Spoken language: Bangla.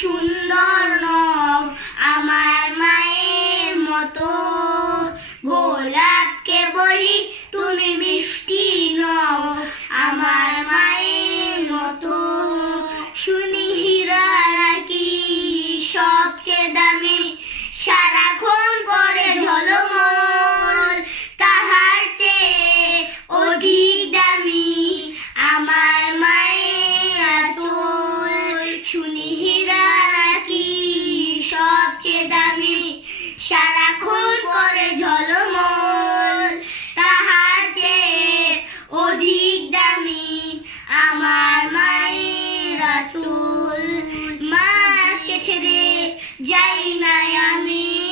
তুমি এখন করে ঝলমল তাহার চেয়ে অধিক দামি আমার মায়ের চুল মাকে ছেড়ে যাই নাই আমি।